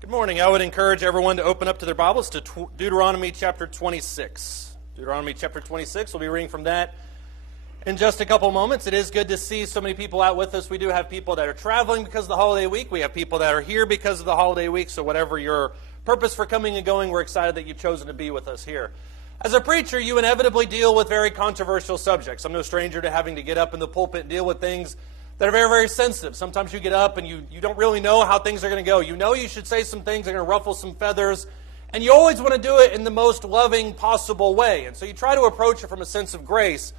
Good morning. I would encourage everyone to open up to their Bibles to Deuteronomy chapter 26. Deuteronomy chapter 26, we'll be reading from that in just a couple moments. It is good to see so many people out with us. We do have people that are traveling because of the holiday week. We have people that are here because of the holiday week. So whatever your purpose for coming and going, we're excited that you've chosen to be with us here. As a preacher, you inevitably deal with very controversial subjects. I'm no stranger to having to get up in the pulpit and deal with things that are very, very sensitive. Sometimes you get up and you don't really know how things are going to go. You know you should say some things that are going to ruffle some feathers, and you always want to do it in the most loving possible way. And so you try to approach it from a sense of grace.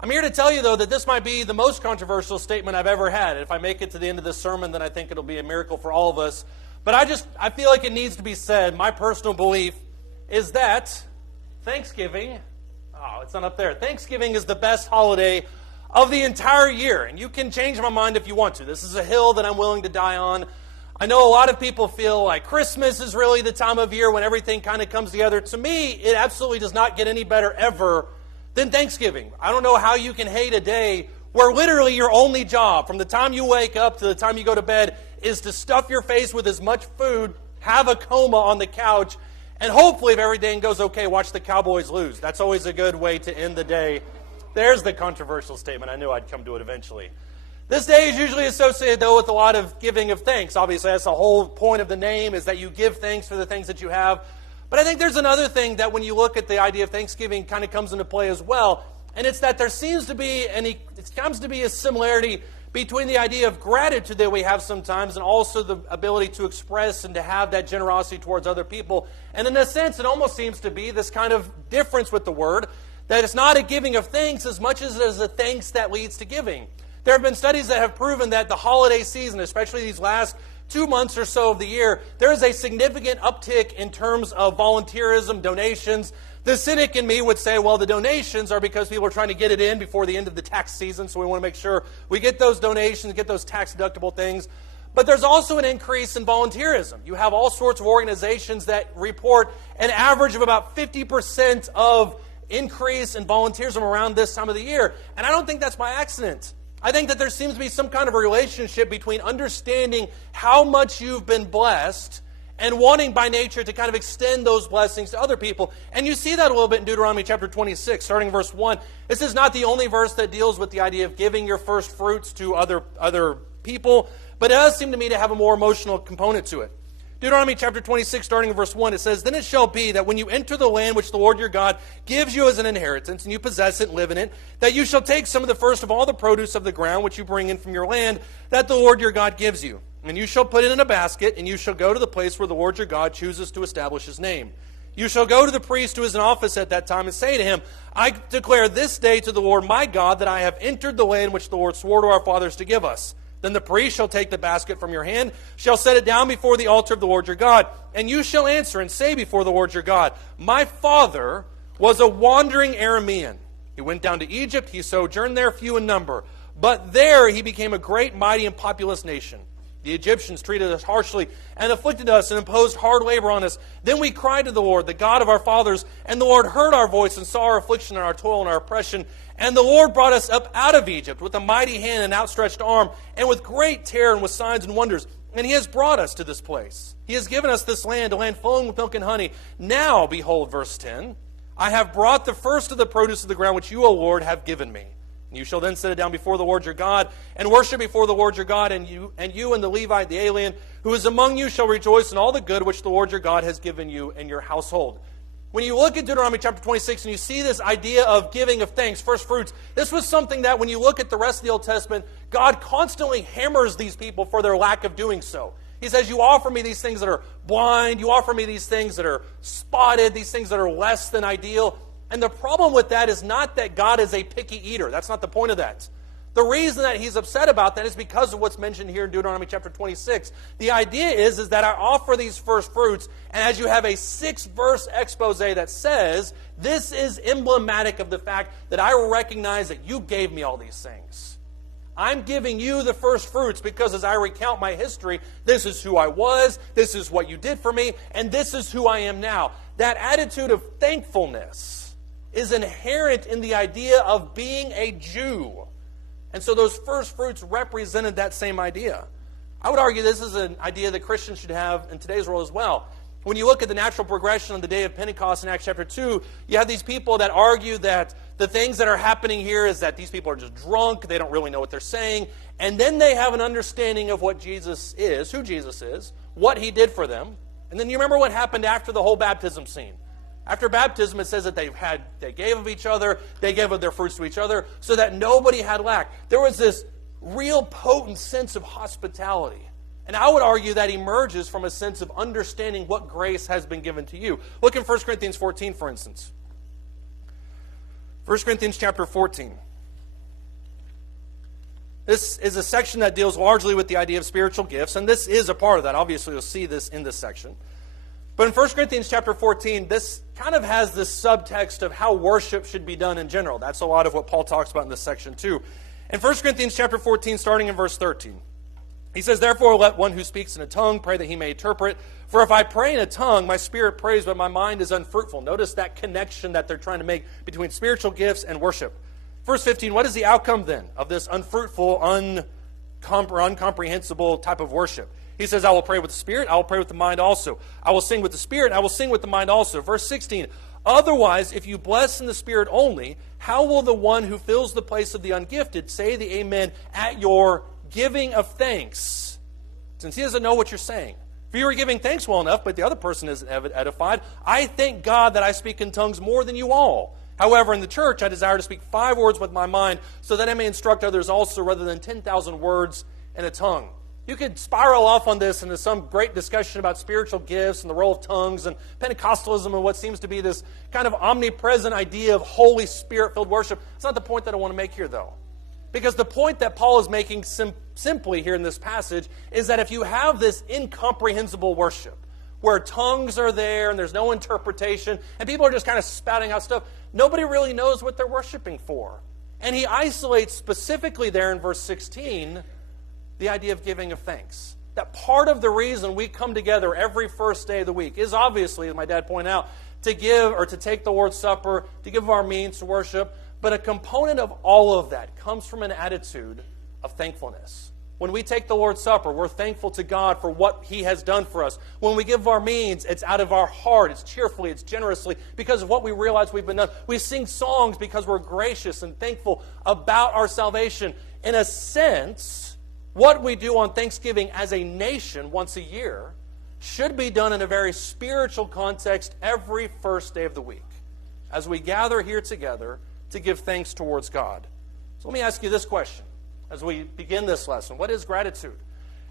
I'm here to tell you, though, that this might be the most controversial statement I've ever had. If I make it to the end of this sermon, then I think it'll be a miracle for all of us. But I feel like it needs to be said. My personal belief is that Thanksgiving, it's not up there. Thanksgiving is the best holiday of the entire year. And you can change my mind if you want to. This is a hill that I'm willing to die on. I know a lot of people feel like Christmas is really the time of year when everything kind of comes together. To me, it absolutely does not get any better ever than Thanksgiving. I don't know how you can hate a day where literally your only job, from the time you wake up to the time you go to bed, is to stuff your face with as much food, have a coma on the couch, and hopefully if everything goes okay, watch the Cowboys lose. That's always a good way to end the day. There's the controversial statement. I knew I'd come to it eventually. This day is usually associated, though, with a lot of giving of thanks. Obviously, that's the whole point of the name, is that you give thanks for the things that you have. But I think there's another thing that when you look at the idea of Thanksgiving kind of comes into play as well, and it's that there seems to be a similarity between the idea of gratitude that we have sometimes and also the ability to express and to have that generosity towards other people. And in a sense, it almost seems to be this kind of difference with the word, that it's not a giving of thanks as much as it is a thanks that leads to giving. There have been studies that have proven that the holiday season, especially these last 2 months or so of the year, there is a significant uptick in terms of volunteerism, donations. The cynic in me would say, well, the donations are because people are trying to get it in before the end of the tax season, so we want to make sure we get those donations, get those tax-deductible things. But there's also an increase in volunteerism. You have all sorts of organizations that report an average of about 50% of increase in volunteerism around this time of the year. And I don't think that's by accident. I think that there seems to be some kind of a relationship between understanding how much you've been blessed and wanting by nature to kind of extend those blessings to other people. And you see that a little bit in Deuteronomy chapter 26, starting in verse 1. This is not the only verse that deals with the idea of giving your first fruits to other people, but it does seem to me to have a more emotional component to it. Deuteronomy chapter 26, starting in verse 1, it says, "Then it shall be that when you enter the land which the Lord your God gives you as an inheritance, and you possess it and live in it, that you shall take some of the first of all the produce of the ground which you bring in from your land, that the Lord your God gives you. And you shall put it in a basket, and you shall go to the place where the Lord your God chooses to establish his name. You shall go to the priest who is in office at that time and say to him, I declare this day to the Lord my God that I have entered the land which the Lord swore to our fathers to give us. Then the priest shall take the basket from your hand, shall set it down before the altar of the Lord your God. And you shall answer and say before the Lord your God, My father was a wandering Aramean. He went down to Egypt, he sojourned there few in number. But there he became a great, mighty, and populous nation. The Egyptians treated us harshly and afflicted us and imposed hard labor on us. Then we cried to the Lord, the God of our fathers, and the Lord heard our voice and saw our affliction and our toil and our oppression. And the Lord brought us up out of Egypt with a mighty hand and outstretched arm, and with great terror and with signs and wonders. And he has brought us to this place. He has given us this land, a land flowing with milk and honey. Now, behold, verse 10, I have brought the first of the produce of the ground which you, O Lord, have given me. You shall then set it down before the Lord your God, and worship before the Lord your God, and you and the Levite, the alien, who is among you, shall rejoice in all the good which the Lord your God has given you and your household." When you look at Deuteronomy chapter 26 and you see this idea of giving of thanks, first fruits, this was something that when you look at the rest of the Old Testament, God constantly hammers these people for their lack of doing so. He says, you offer me these things that are blind, you offer me these things that are spotted, these things that are less than ideal. And the problem with that is not that God is a picky eater. That's not the point of that. The reason that he's upset about that is because of what's mentioned here in Deuteronomy chapter 26. The idea is that I offer these first fruits, and as you have a 6-verse expose that says, this is emblematic of the fact that I recognize that you gave me all these things. I'm giving you the first fruits because as I recount my history, this is who I was, this is what you did for me, and this is who I am now. That attitude of thankfulness is inherent in the idea of being a Jew. And so those first fruits represented that same idea. I would argue this is an idea that Christians should have in today's world as well. When you look at the natural progression on the day of Pentecost in Acts chapter 2, you have these people that argue that the things that are happening here is that these people are just drunk, they don't really know what they're saying, and then they have an understanding of what Jesus is, who Jesus is, what he did for them. And then you remember what happened after the whole baptism scene. After baptism, it says that they gave of each other, they gave of their fruits to each other, so that nobody had lack. There was this real potent sense of hospitality. And I would argue that emerges from a sense of understanding what grace has been given to you. Look in 1 Corinthians 14, for instance. 1 Corinthians chapter 14. This is a section that deals largely with the idea of spiritual gifts, and this is a part of that. Obviously, you'll see this in this section. But in 1 Corinthians chapter 14, this kind of has this subtext of how worship should be done in general. That's a lot of what Paul talks about in this section too. In 1 Corinthians chapter 14, starting in verse 13, he says, "Therefore let one who speaks in a tongue pray that he may interpret. For if I pray in a tongue, my spirit prays, but my mind is unfruitful." Notice that connection that they're trying to make between spiritual gifts and worship. Verse 15, what is the outcome then of this unfruitful, incomprehensible type of worship? He says, "I will pray with the spirit, I will pray with the mind also. I will sing with the spirit, I will sing with the mind also." Verse 16, "Otherwise, if you bless in the spirit only, how will the one who fills the place of the ungifted say the amen at your giving of thanks, since he doesn't know what you're saying? For you are giving thanks well enough, but the other person isn't edified. I thank God that I speak in tongues more than you all. However, in the church I desire to speak 5 words with my mind, so that I may instruct others also, rather than 10,000 words in a tongue." You could spiral off on this into some great discussion about spiritual gifts and the role of tongues and Pentecostalism and what seems to be this kind of omnipresent idea of Holy Spirit-filled worship. It's not the point that I want to make here, though. Because the point that Paul is making simply here in this passage is that if you have this incomprehensible worship, where tongues are there and there's no interpretation, and people are just kind of spouting out stuff, nobody really knows what they're worshiping for. And he isolates specifically there in verse 16 the idea of giving of thanks. That part of the reason we come together every first day of the week is obviously, as my dad pointed out, to give or to take the Lord's Supper, to give of our means to worship. But a component of all of that comes from an attitude of thankfulness. When we take the Lord's Supper, we're thankful to God for what he has done for us. When we give of our means, it's out of our heart, it's cheerfully, it's generously, because of what we realize we've been done. We sing songs because we're gracious and thankful about our salvation. In a sense, what we do on Thanksgiving as a nation once a year should be done in a very spiritual context every first day of the week, as we gather here together to give thanks towards God. So let me ask you this question as we begin this lesson. What is gratitude?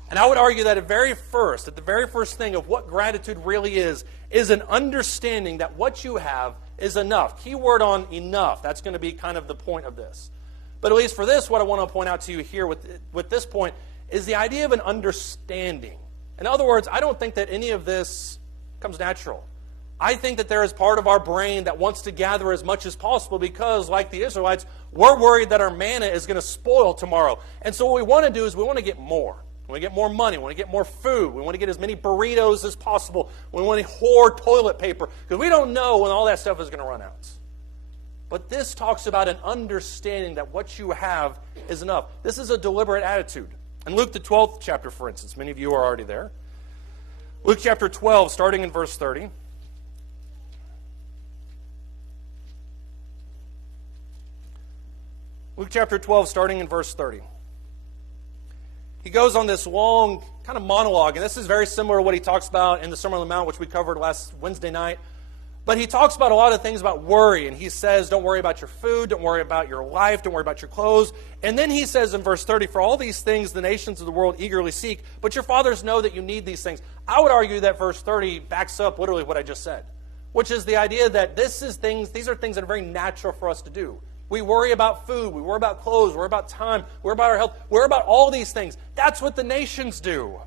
And I would argue that at the very first thing of what gratitude really is an understanding that what you have is enough. Key word on enough. That's going to be kind of the point of this. But at least for this, what I want to point out to you here with this point is the idea of an understanding. In other words, I don't think that any of this comes natural. I think that there is part of our brain that wants to gather as much as possible because, like the Israelites, we're worried that our manna is going to spoil tomorrow. And so what we want to do is we want to get more. We want to get more money. We want to get more food. We want to get as many burritos as possible. We want to hoard toilet paper because we don't know when all that stuff is going to run out. But this talks about an understanding that what you have is enough. This is a deliberate attitude. In Luke the 12th chapter, for instance, many of you are already there. Luke chapter 12, starting in verse 30. Luke chapter 12, starting in verse 30. He goes on this long kind of monologue, and this is very similar to what he talks about in the Sermon on the Mount, which we covered last Wednesday night. But he talks about a lot of things about worry, and he says, don't worry about your food, don't worry about your life, don't worry about your clothes. And then he says in verse 30, for all these things the nations of the world eagerly seek, but your fathers know that you need these things. I would argue that verse 30 backs up literally what I just said, which is the idea that these are things that are very natural for us to do. We worry about food, we worry about clothes, we worry about time, we worry about our health, we worry about all these things. That's what the nations do.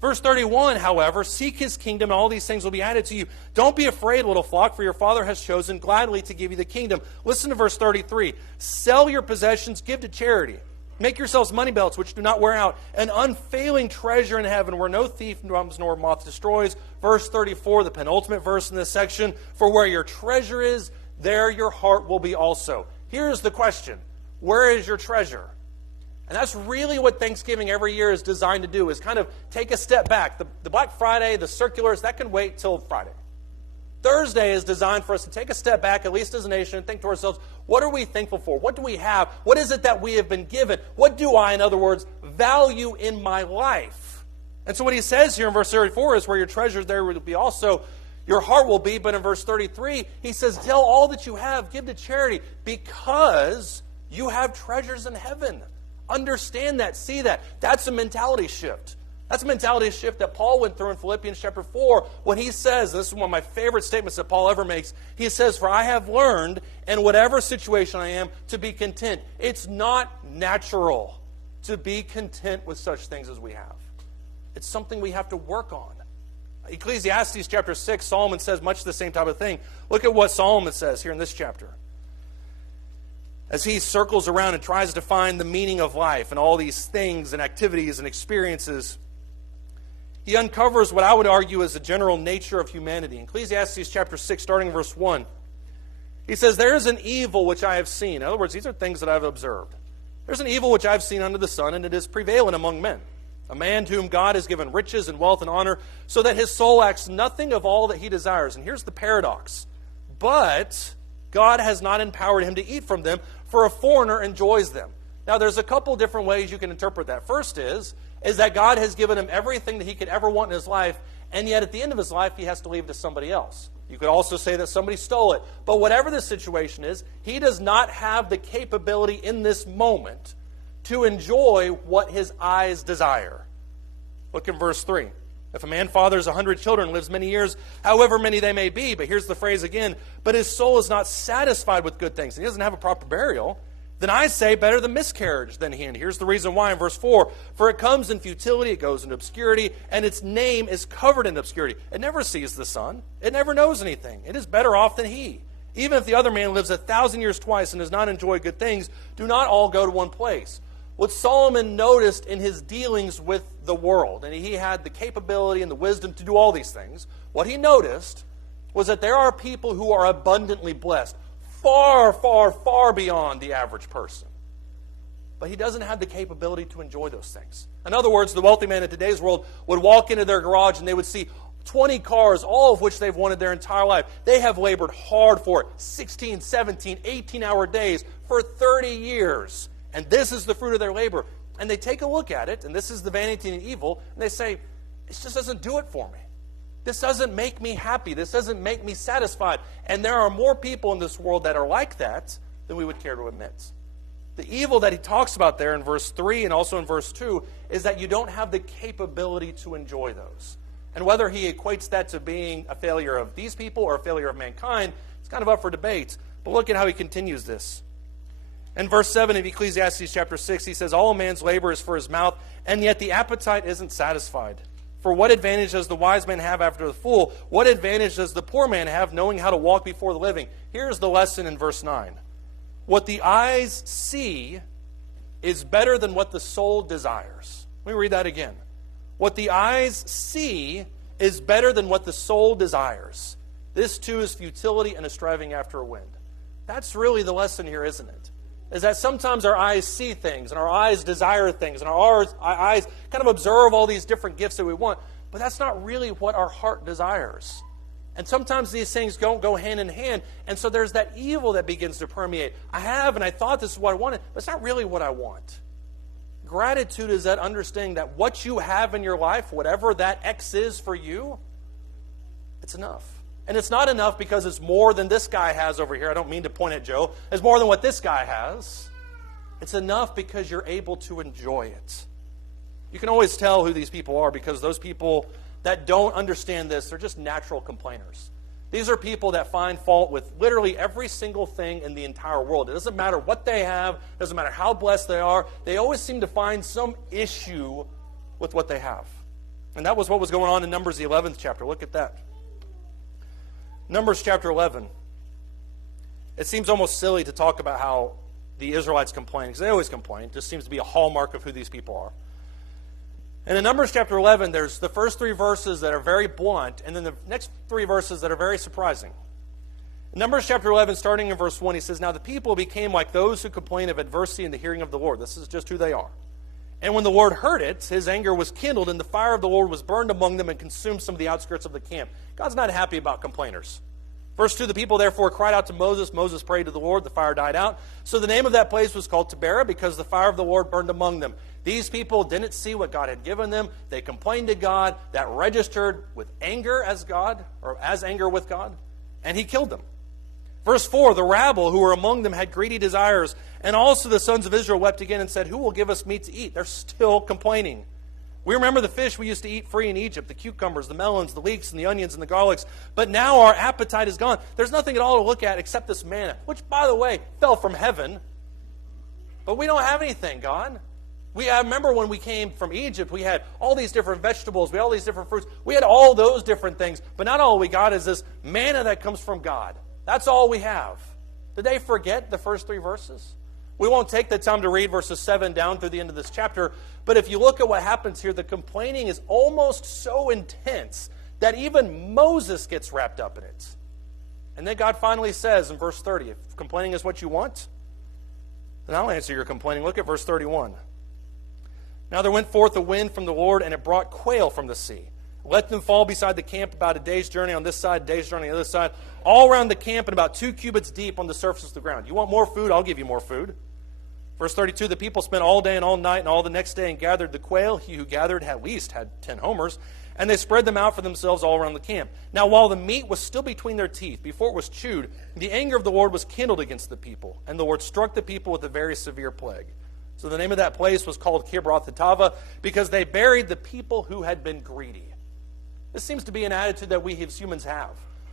Verse 31, however, seek his kingdom and all these things will be added to you. Don't be afraid, little flock, for your Father has chosen gladly to give you the kingdom. Listen to verse 33. Sell your possessions, give to charity. Make yourselves money belts which do not wear out, an unfailing treasure in heaven where no thief comes nor moth destroys. Verse 34, the penultimate verse in this section, for where your treasure is, there your heart will be also. Here's the question. Where is your treasure? And that's really what Thanksgiving every year is designed to do, is kind of take a step back. The Black Friday, the circulars, that can wait till Friday. Thursday is designed for us to take a step back, at least as a nation, and think to ourselves, what are we thankful for? What do we have? What is it that we have been given? What do I, in other words, value in my life? And so what he says here in verse 34 is, where your treasure there will be also, your heart will be. But in verse 33, he says, tell all that you have, give to charity, because you have treasures in heaven. Understand that, see that. That's a mentality shift. That's a mentality shift that Paul went through in Philippians chapter 4 when he says, this is one of my favorite statements that Paul ever makes, he says, for I have learned in whatever situation I am to be content. It's not natural to be content with such things as we have. It's something we have to work on. Ecclesiastes chapter 6, Solomon says much the same type of thing. Look at what Solomon says here in this chapter. As he circles around and tries to find the meaning of life and all these things and activities and experiences, he uncovers what I would argue is the general nature of humanity. In Ecclesiastes chapter 6, starting in verse 1, he says, there is an evil which I have seen. In other words, these are things that I've observed. There's an evil which I have seen under the sun, and it is prevalent among men. A man to whom God has given riches and wealth and honor, so that his soul lacks nothing of all that he desires. And here's the paradox. But God has not empowered him to eat from them, for a foreigner enjoys them. Now, there's a couple different ways you can interpret that. First is that God has given him everything that he could ever want in his life, and yet at the end of his life, he has to leave it to somebody else. You could also say that somebody stole it. But whatever the situation is, he does not have the capability in this moment to enjoy what his eyes desire. Look in verse 3. If a man fathers 100 children and lives many years, however many they may be, but here's the phrase again, but his soul is not satisfied with good things, and he doesn't have a proper burial, then I say better the miscarriage than he. And here's the reason why in verse 4. For it comes in futility, it goes into obscurity, and its name is covered in obscurity. It never sees the sun. It never knows anything. It is better off than he. Even if the other man lives 1,000 years twice and does not enjoy good things, do not all go to one place. What Solomon noticed in his dealings with the world, and he had the capability and the wisdom to do all these things, what he noticed was that there are people who are abundantly blessed, far, far, far beyond the average person. But he doesn't have the capability to enjoy those things. In other words, the wealthy man in today's world would walk into their garage and they would see 20 cars, all of which they've wanted their entire life. They have labored hard for it, 16, 17, 18-hour days for 30 years. And this is the fruit of their labor. And they take a look at it, and this is the vanity and evil, and they say, it just doesn't do it for me. This doesn't make me happy. This doesn't make me satisfied. And there are more people in this world that are like that than we would care to admit. The evil that he talks about there in verse 3 and also in verse 2 is that you don't have the capability to enjoy those. And whether he equates that to being a failure of these people or a failure of mankind, it's kind of up for debate. But look at how he continues this. In verse 7 of Ecclesiastes chapter 6, he says, all a man's labor is for his mouth, and yet the appetite isn't satisfied. For what advantage does the wise man have after the fool? What advantage does the poor man have knowing how to walk before the living? Here's the lesson in verse 9. What the eyes see is better than what the soul desires. Let me read that again. What the eyes see is better than what the soul desires. This too is futility and a striving after a wind. That's really the lesson here, isn't it? Is that sometimes our eyes see things, and our eyes desire things, and our eyes kind of observe all these different gifts that we want, but that's not really what our heart desires. And sometimes these things don't go hand in hand, and so there's that evil that begins to permeate. I have, and I thought this is what I wanted, but it's not really what I want. Gratitude is that understanding that what you have in your life, whatever that X is for you, it's enough. And it's not enough because it's more than this guy has over here. I don't mean to point at Joe. It's more than what this guy has. It's enough because you're able to enjoy it. You can always tell who these people are because those people that don't understand this, they're just natural complainers. These are people that find fault with literally every single thing in the entire world. It doesn't matter what they have. It doesn't matter how blessed they are. They always seem to find some issue with what they have. And that was what was going on in Numbers, the 11th chapter. Look at that. Numbers chapter 11. It seems almost silly to talk about how the Israelites complain, because they always complain. It just seems to be a hallmark of who these people are. And in Numbers chapter 11, there's the first 3 verses that are very blunt, and then the next 3 verses that are very surprising. Numbers chapter 11, starting in verse 1, he says, "Now the people became like those who complain of adversity in the hearing of the Lord." This is just who they are. "And when the Lord heard it, his anger was kindled, and the fire of the Lord was burned among them and consumed some of the outskirts of the camp." God's not happy about complainers. Verse 2, "The people therefore cried out to Moses. Moses prayed to the Lord. The fire died out. So the name of that place was called Taberah, because the fire of the Lord burned among them." These people didn't see what God had given them. They complained to God. That registered with anger as God, or as anger with God, and he killed them. Verse 4, "The rabble who were among them had greedy desires, and also the sons of Israel wept again and said, 'Who will give us meat to eat?'" They're still complaining. "We remember the fish we used to eat free in Egypt, the cucumbers, the melons, the leeks, and the onions, and the garlics. But now our appetite is gone. There's nothing at all to look at except this manna," which, by the way, fell from heaven. "But we don't have anything, God. I remember when we came from Egypt, we had all these different vegetables, we had all these different fruits. We had all those different things. But not all we got is this manna that comes from God. That's all we have." Did they forget the first 3 verses? We won't take the time to read verses 7 down through the end of this chapter, but if you look at what happens here, the complaining is almost so intense that even Moses gets wrapped up in it. And then God finally says in verse 30, "If complaining is what you want, then I'll answer your complaining." Look at verse 31. "Now there went forth a wind from the Lord, and it brought quail from the sea. Let them fall beside the camp about a day's journey on this side, a day's journey on the other side, all around the camp and about 2 cubits deep on the surface of the ground." You want more food? I'll give you more food. Verse 32, "The people spent all day and all night and all the next day and gathered the quail. He who gathered at least had 10 homers. And they spread them out for themselves all around the camp. Now while the meat was still between their teeth, before it was chewed, the anger of the Lord was kindled against the people. And the Lord struck the people with a very severe plague. So the name of that place was called Kibroth-Hattaavah, because they buried the people who had been greedy." This seems to be an attitude that we as humans have.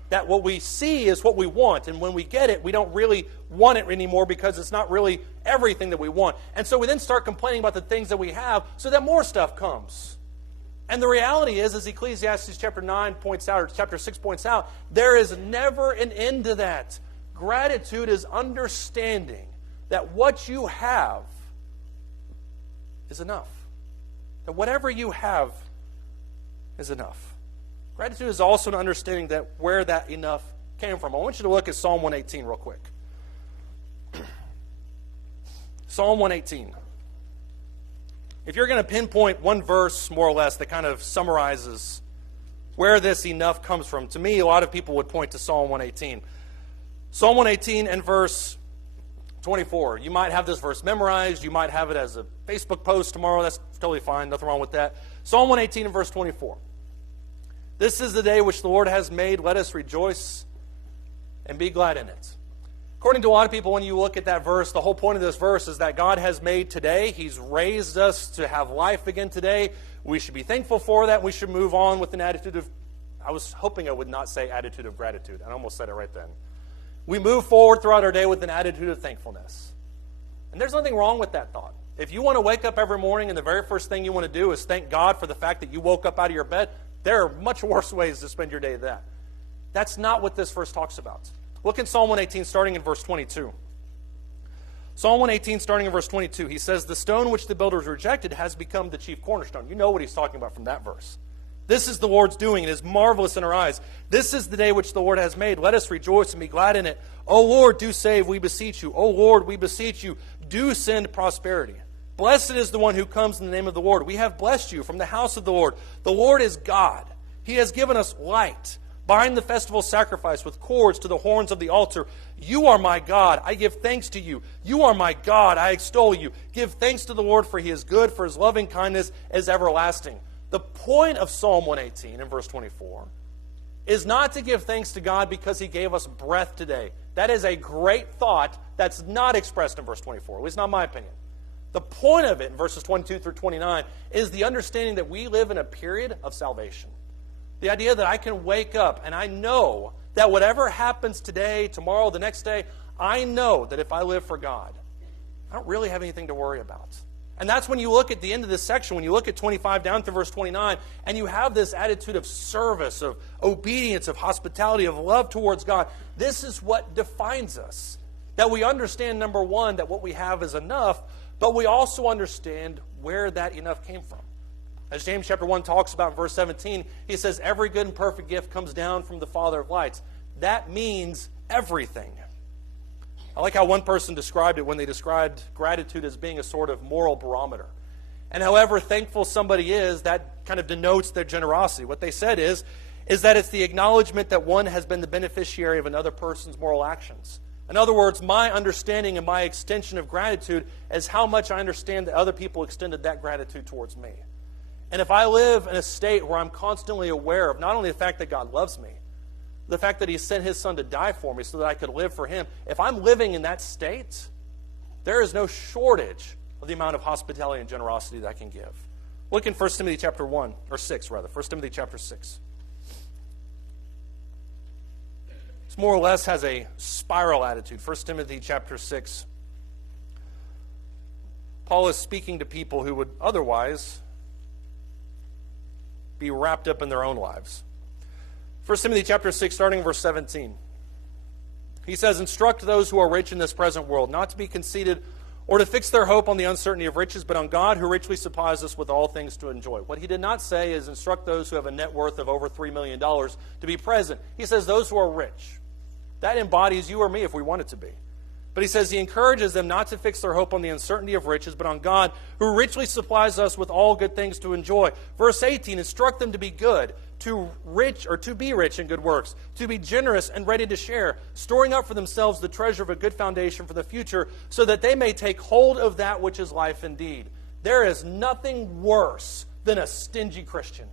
That what we see is what we want, and when we get it, we don't really want it anymore because it's not really everything that we want. And so we then start complaining about the things that we have so that more stuff comes. And the reality is, as Ecclesiastes chapter 9 points out, or chapter 6 points out, there is never an end to that. Gratitude is understanding that what you have is enough. That whatever you have is enough. Gratitude is also an understanding that where that enough came from. I want you to look at Psalm 118 real quick. Psalm 118. If you're going to pinpoint one verse, more or less, that kind of summarizes where this enough comes from, to me, a lot of people would point to Psalm 118. Psalm 118 and verse 24. You might have this verse memorized. You might have it as a Facebook post tomorrow. That's totally fine. Nothing wrong with that. Psalm 118 and verse 24. "This is the day which the Lord has made. Let us rejoice and be glad in it." According to a lot of people, when you look at that verse, the whole point of this verse is that God has made today. He's raised us to have life again today. We should be thankful for that. We should move on with an attitude of, I was hoping I would not say attitude of gratitude. I almost said it right then. We move forward throughout our day with an attitude of thankfulness. And there's nothing wrong with that thought. If you want to wake up every morning and the very first thing you want to do is thank God for the fact that you woke up out of your bed, there are much worse ways to spend your day than that. That's not what this verse talks about. Look in Psalm 118, starting in verse 22. Psalm 118, starting in verse 22, he says, "The stone which the builders rejected has become the chief cornerstone." You know what he's talking about from that verse. "This is the Lord's doing. It is marvelous in our eyes. This is the day which the Lord has made. Let us rejoice and be glad in it. O Lord, do save, we beseech you. O Lord, we beseech you, do send prosperity. Blessed is the one who comes in the name of the Lord. We have blessed you from the house of the Lord. The Lord is God. He has given us light. Bind the festival sacrifice with cords to the horns of the altar. You are my God. I give thanks to you. You are my God. I extol you. Give thanks to the Lord, for he is good, for his loving kindness is everlasting." The point of Psalm 118 in verse 24 is not to give thanks to God because he gave us breath today. That is a great thought that's not expressed in verse 24, at least not my opinion. The point of it in verses 22 through 29 is the understanding that we live in a period of salvation. The idea that I can wake up and I know that whatever happens today, tomorrow, the next day, I know that if I live for God, I don't really have anything to worry about. And that's when you look at the end of this section, when you look at 25 down through verse 29, and you have this attitude of service, of obedience, of hospitality, of love towards God. This is what defines us. That we understand, number one, that what we have is enough, but we also understand where that enough came from. As James chapter 1 talks about in verse 17, he says, "Every good and perfect gift comes down from the Father of lights." That means everything. I like how one person described it when they described gratitude as being a sort of moral barometer. And however thankful somebody is, that kind of denotes their generosity. What they said is that it's the acknowledgement that one has been the beneficiary of another person's moral actions. In other words, my understanding and my extension of gratitude is how much I understand that other people extended that gratitude towards me. And if I live in a state where I'm constantly aware of not only the fact that God loves me, the fact that He sent His Son to die for me so that I could live for Him, if I'm living in that state, there is no shortage of the amount of hospitality and generosity that I can give. Look in 1 Timothy chapter 1, or 6 rather, 1 Timothy chapter 6. This more or less has a spiral attitude. 1 Timothy chapter 6. Paul is speaking to people who would otherwise be wrapped up in their own lives. 1 Timothy chapter 6, starting in verse 17. He says, "Instruct those who are rich in this present world, not to be conceited or to fix their hope on the uncertainty of riches, but on God who richly supplies us with all things to enjoy." What he did not say is instruct those who have a net worth of over $3 million to be present. He says those who are rich. That embodies you or me if we want it to be. But he says he encourages them not to fix their hope on the uncertainty of riches, but on God, who richly supplies us with all good things to enjoy. Verse 18, instruct them to be good, to be rich in good works, to be generous and ready to share, storing up for themselves the treasure of a good foundation for the future, so that they may take hold of that which is life indeed. There is nothing worse than a stingy Christian.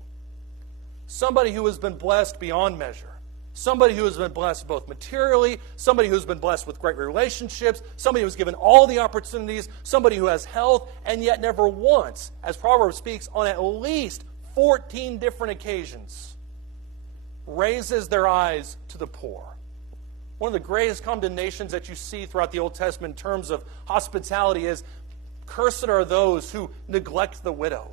Somebody who has been blessed beyond measure. Somebody who has been blessed both materially, somebody who's been blessed with great relationships, somebody who's given all the opportunities, somebody who has health, and yet never once, as Proverbs speaks, on at least 14 different occasions, raises their eyes to the poor. One of the greatest condemnations that you see throughout the Old Testament in terms of hospitality is, cursed are those who neglect the widow.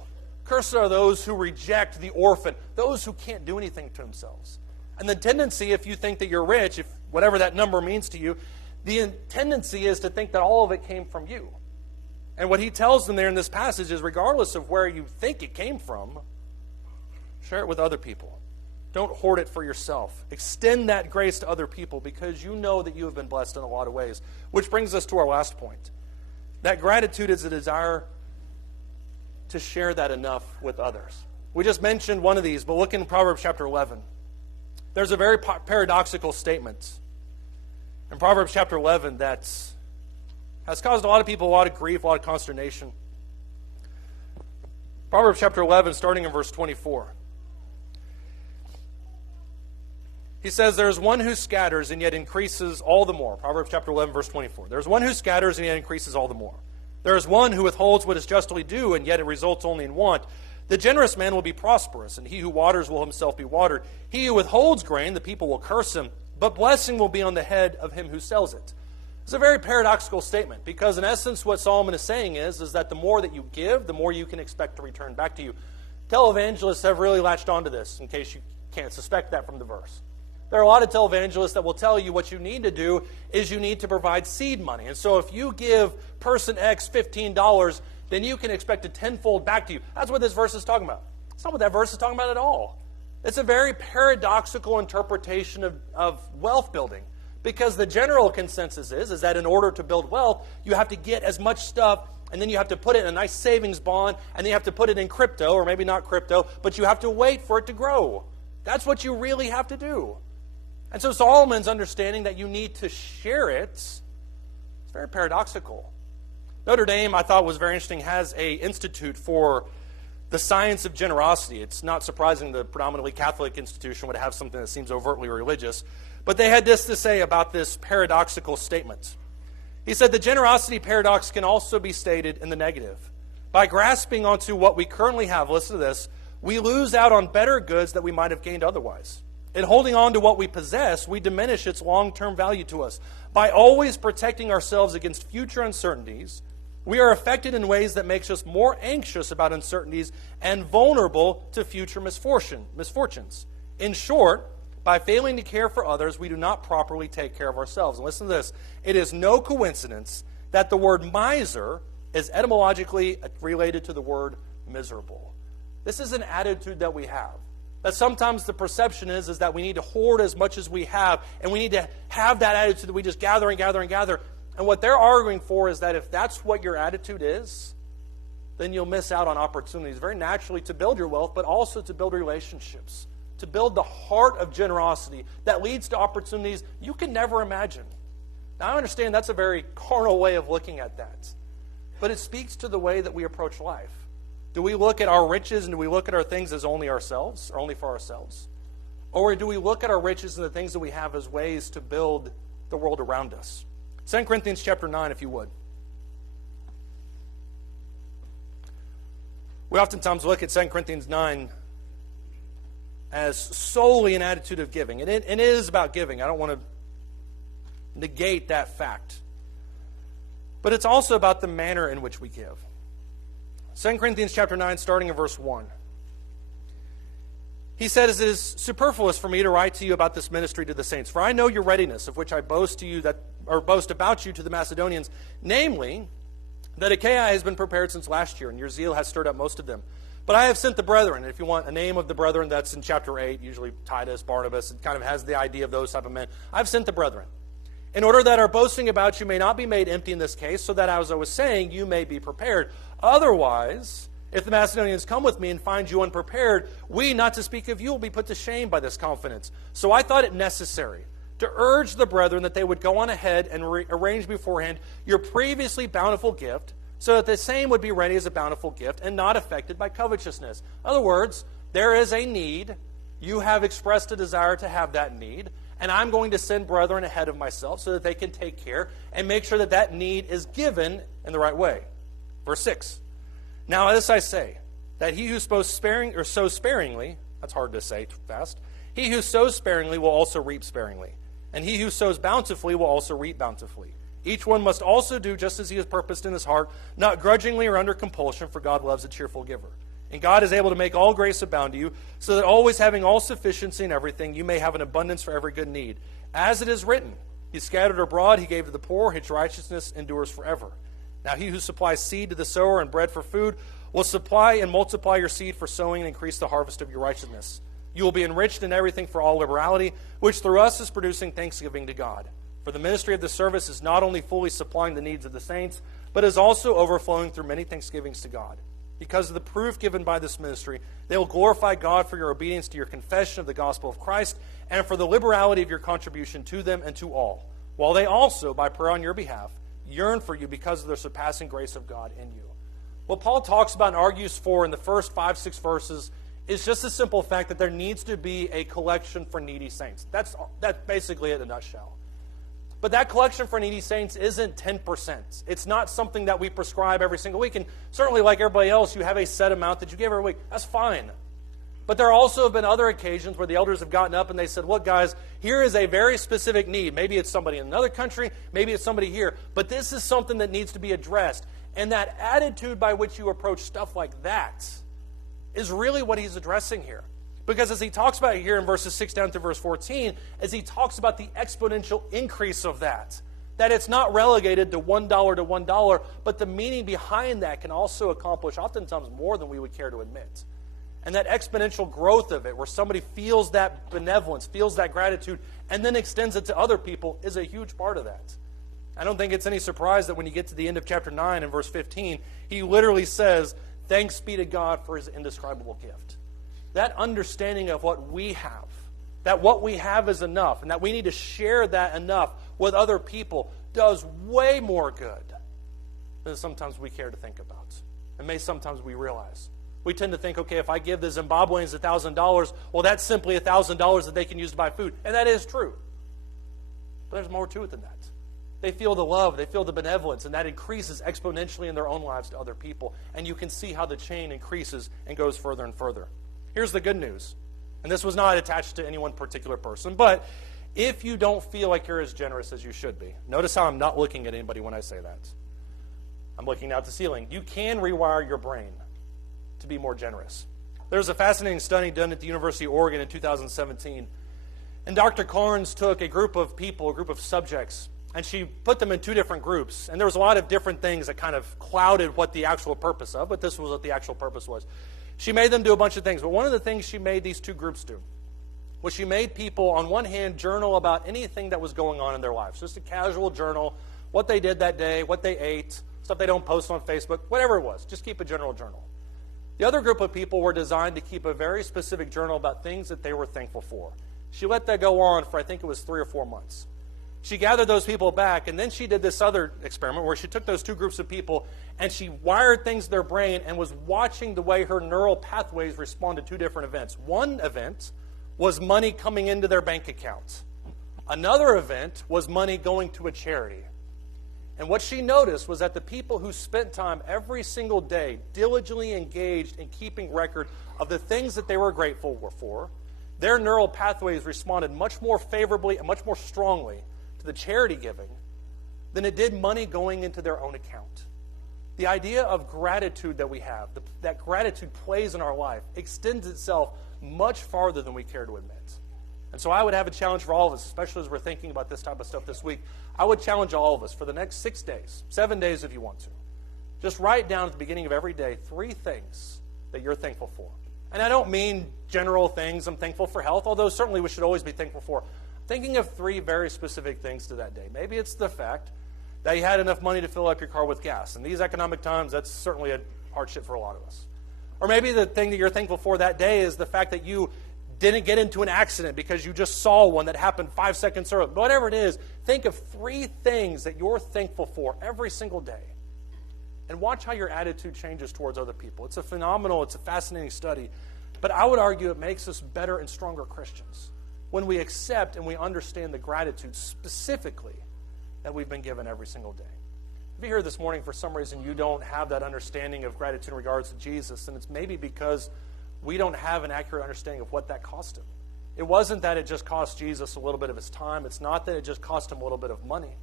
Cursed are those who reject the orphan, those who can't do anything to themselves. And the tendency, if you think that you're rich, if whatever that number means to you, the tendency is to think that all of it came from you. And what he tells them there in this passage is, regardless of where you think it came from, share it with other people. Don't hoard it for yourself. Extend that grace to other people because you know that you have been blessed in a lot of ways. Which brings us to our last point. That gratitude is a desire to share that enough with others. We just mentioned one of these, but look in Proverbs chapter 11. There's a very paradoxical statement in Proverbs chapter 11 that has caused a lot of people a lot of grief, a lot of consternation. Proverbs chapter 11, starting in verse 24. He says, "There is one who scatters and yet increases all the more." Proverbs chapter 11, verse 24. "There is one who scatters and yet increases all the more. There is one who withholds what is justly due, and yet it results only in want. The generous man will be prosperous, and he who waters will himself be watered. He who withholds grain, the people will curse him, but blessing will be on the head of him who sells it." It's a very paradoxical statement, because in essence what Solomon is saying is that the more that you give, the more you can expect to return back to you. Televangelists have really latched onto this, in case you can't suspect that from the verse. There are a lot of televangelists that will tell you what you need to do is you need to provide seed money. And so if you give person X $15, then you can expect a tenfold back to you. That's what this verse is talking about. It's not what that verse is talking about at all. It's a very paradoxical interpretation of wealth building. Because the general consensus is that in order to build wealth, you have to get as much stuff, and then you have to put it in a nice savings bond, and then you have to put it in crypto, or maybe not crypto, but you have to wait for it to grow. That's what you really have to do. And so Solomon's understanding that you need to share it is very paradoxical. Notre Dame, I thought was very interesting, has an institute for the science of generosity. It's not surprising the predominantly Catholic institution would have something that seems overtly religious. But they had this to say about this paradoxical statement. He said, "The generosity paradox can also be stated in the negative. By grasping onto what we currently have," listen to this, "we lose out on better goods that we might have gained otherwise. In holding on to what we possess, we diminish its long-term value to us. By always protecting ourselves against future uncertainties, we are affected in ways that makes us more anxious about uncertainties and vulnerable to future misfortunes. In short, by failing to care for others, we do not properly take care of ourselves." And listen to this. "It is no coincidence that the word miser is etymologically related to the word miserable." This is an attitude that we have. That sometimes the perception is that we need to hoard as much as we have, and we need to have that attitude that we just gather and gather and gather. And what they're arguing for is that if that's what your attitude is, then you'll miss out on opportunities very naturally to build your wealth, but also to build relationships, to build the heart of generosity that leads to opportunities you can never imagine. Now, I understand that's a very carnal way of looking at that, but it speaks to the way that we approach life. Do we look at our riches and do we look at our things as only ourselves, or only for ourselves? Or do we look at our riches and the things that we have as ways to build the world around us? 2 Corinthians chapter 9, if you would. We oftentimes look at 2 Corinthians 9 as solely an attitude of giving. And it is about giving. I don't want to negate that fact. But it's also about the manner in which we give. 2 Corinthians chapter 9, starting in verse 1. He said, "It is superfluous for me to write to you about this ministry to the saints, for I know your readiness, of which I boast about you to the Macedonians, namely, that Achaia has been prepared since last year, and your zeal has stirred up most of them. But I have sent the brethren," and if you want a name of the brethren, that's in chapter 8, usually Titus, Barnabas, it kind of has the idea of those type of men. "I've sent the brethren, in order that our boasting about you may not be made empty in this case, so that, as I was saying, you may be prepared. Otherwise, if the Macedonians come with me and find you unprepared, we, not to speak of you, will be put to shame by this confidence. So I thought it necessary to urge the brethren that they would go on ahead and arrange beforehand your previously bountiful gift, so that the same would be ready as a bountiful gift and not affected by covetousness." In other words, there is a need. You have expressed a desire to have that need, and I'm going to send brethren ahead of myself so that they can take care and make sure that that need is given in the right way. Verse 6. "Now this I say, that he who sows sparingly, that's hard to say fast, he who sows sparingly will also reap sparingly, and he who sows bountifully will also reap bountifully. Each one must also do just as he has purposed in his heart, not grudgingly or under compulsion, for God loves a cheerful giver. And God is able to make all grace abound to you, so that always having all sufficiency in everything, you may have an abundance for every good need. As it is written, he scattered abroad, he gave to the poor, his righteousness endures forever. Now he who supplies seed to the sower and bread for food will supply and multiply your seed for sowing and increase the harvest of your righteousness. You will be enriched in everything for all liberality, which through us is producing thanksgiving to God. For the ministry of the service is not only fully supplying the needs of the saints, but is also overflowing through many thanksgivings to God. Because of the proof given by this ministry, they will glorify God for your obedience to your confession of the gospel of Christ, and for the liberality of your contribution to them and to all, while they also, by prayer on your behalf, yearn for you because of the surpassing grace of God in you." What Paul talks about and argues for in the first 5-6 verses is just the simple fact that there needs to be a collection for needy saints. That's basically it in a nutshell. But that collection for needy saints isn't 10%. It's not something that we prescribe every single week. And certainly, like everybody else, you have a set amount that you give every week. That's fine. But there also have been other occasions where the elders have gotten up and they said, "Look, guys, here is a very specific need. Maybe it's somebody in another country. Maybe it's somebody here. But this is something that needs to be addressed." And that attitude by which you approach stuff like that is really what he's addressing here. Because as he talks about here in verses 6 down to verse 14, as he talks about the exponential increase of that it's not relegated to $1 to $1, but the meaning behind that can also accomplish oftentimes more than we would care to admit. And that exponential growth of it, where somebody feels that benevolence, feels that gratitude, and then extends it to other people, is a huge part of that. I don't think it's any surprise that when you get to the end of chapter 9 and verse 15, he literally says, "Thanks be to God for his indescribable gift." That understanding of what we have, that what we have is enough, and that we need to share that enough with other people, does way more good than sometimes we care to think about, and may sometimes we realize. We tend to think, okay, if I give the Zimbabweans $1,000, well, that's simply $1,000 that they can use to buy food, and that is true. But there's more to it than that. They feel the love, they feel the benevolence, and that increases exponentially in their own lives to other people, and you can see how the chain increases and goes further and further. Here's the good news, and this was not attached to any one particular person, but if you don't feel like you're as generous as you should be, notice how I'm not looking at anybody when I say that. I'm looking out the ceiling. You can rewire your brain to be more generous. There's a fascinating study done at the University of Oregon in 2017, and Dr. Carnes took a group of people, a group of subjects, and she put them in two different groups, and there was a lot of different things that kind of clouded what the actual purpose of, but this was what the actual purpose was. She made them do a bunch of things, but one of the things she made these two groups do was she made people, on one hand, journal about anything that was going on in their lives. Just a casual journal, what they did that day, what they ate, stuff they don't post on Facebook, whatever it was. Just keep a general journal. The other group of people were designed to keep a very specific journal about things that they were thankful for. She let that go on for, I think it was 3 or 4 months. She gathered those people back, and then she did this other experiment where she took those two groups of people and she wired things to their brain and was watching the way her neural pathways responded to different events. One event was money coming into their bank account. Another event was money going to a charity. And what she noticed was that the people who spent time every single day diligently engaged in keeping record of the things that they were grateful for, their neural pathways responded much more favorably and much more strongly to the charity giving than it did money going into their own account. The idea of gratitude that we have, that gratitude plays in our life, extends itself much farther than we care to admit. And so I would have a challenge for all of us, especially as we're thinking about this type of stuff this week. I would challenge all of us for the next 6 days, 7 days if you want to. Just write down at the beginning of every day 3 things that you're thankful for. And I don't mean general things. I'm thankful for health, although certainly we should always be thankful for. Thinking of 3 very specific things to that day. Maybe it's the fact that you had enough money to fill up your car with gas. In these economic times, that's certainly a hardship for a lot of us. Or maybe the thing that you're thankful for that day is the fact that you didn't get into an accident because you just saw one that happened 5 seconds earlier. Whatever it is, think of 3 things that you're thankful for every single day. And watch how your attitude changes towards other people. It's a fascinating study. But I would argue it makes us better and stronger Christians when we accept and we understand the gratitude specifically that we've been given every single day. If you're here this morning for some reason you don't have that understanding of gratitude in regards to Jesus, then it's maybe because we don't have an accurate understanding of what that cost him. It wasn't that it just cost Jesus a little bit of his time. It's not that it just cost him a little bit of money.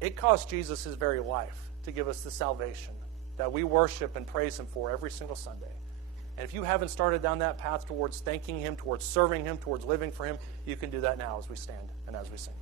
It cost Jesus his very life to give us the salvation that we worship and praise him for every single Sunday. And if you haven't started down that path towards thanking him, towards serving him, towards living for him, you can do that now as we stand and as we sing.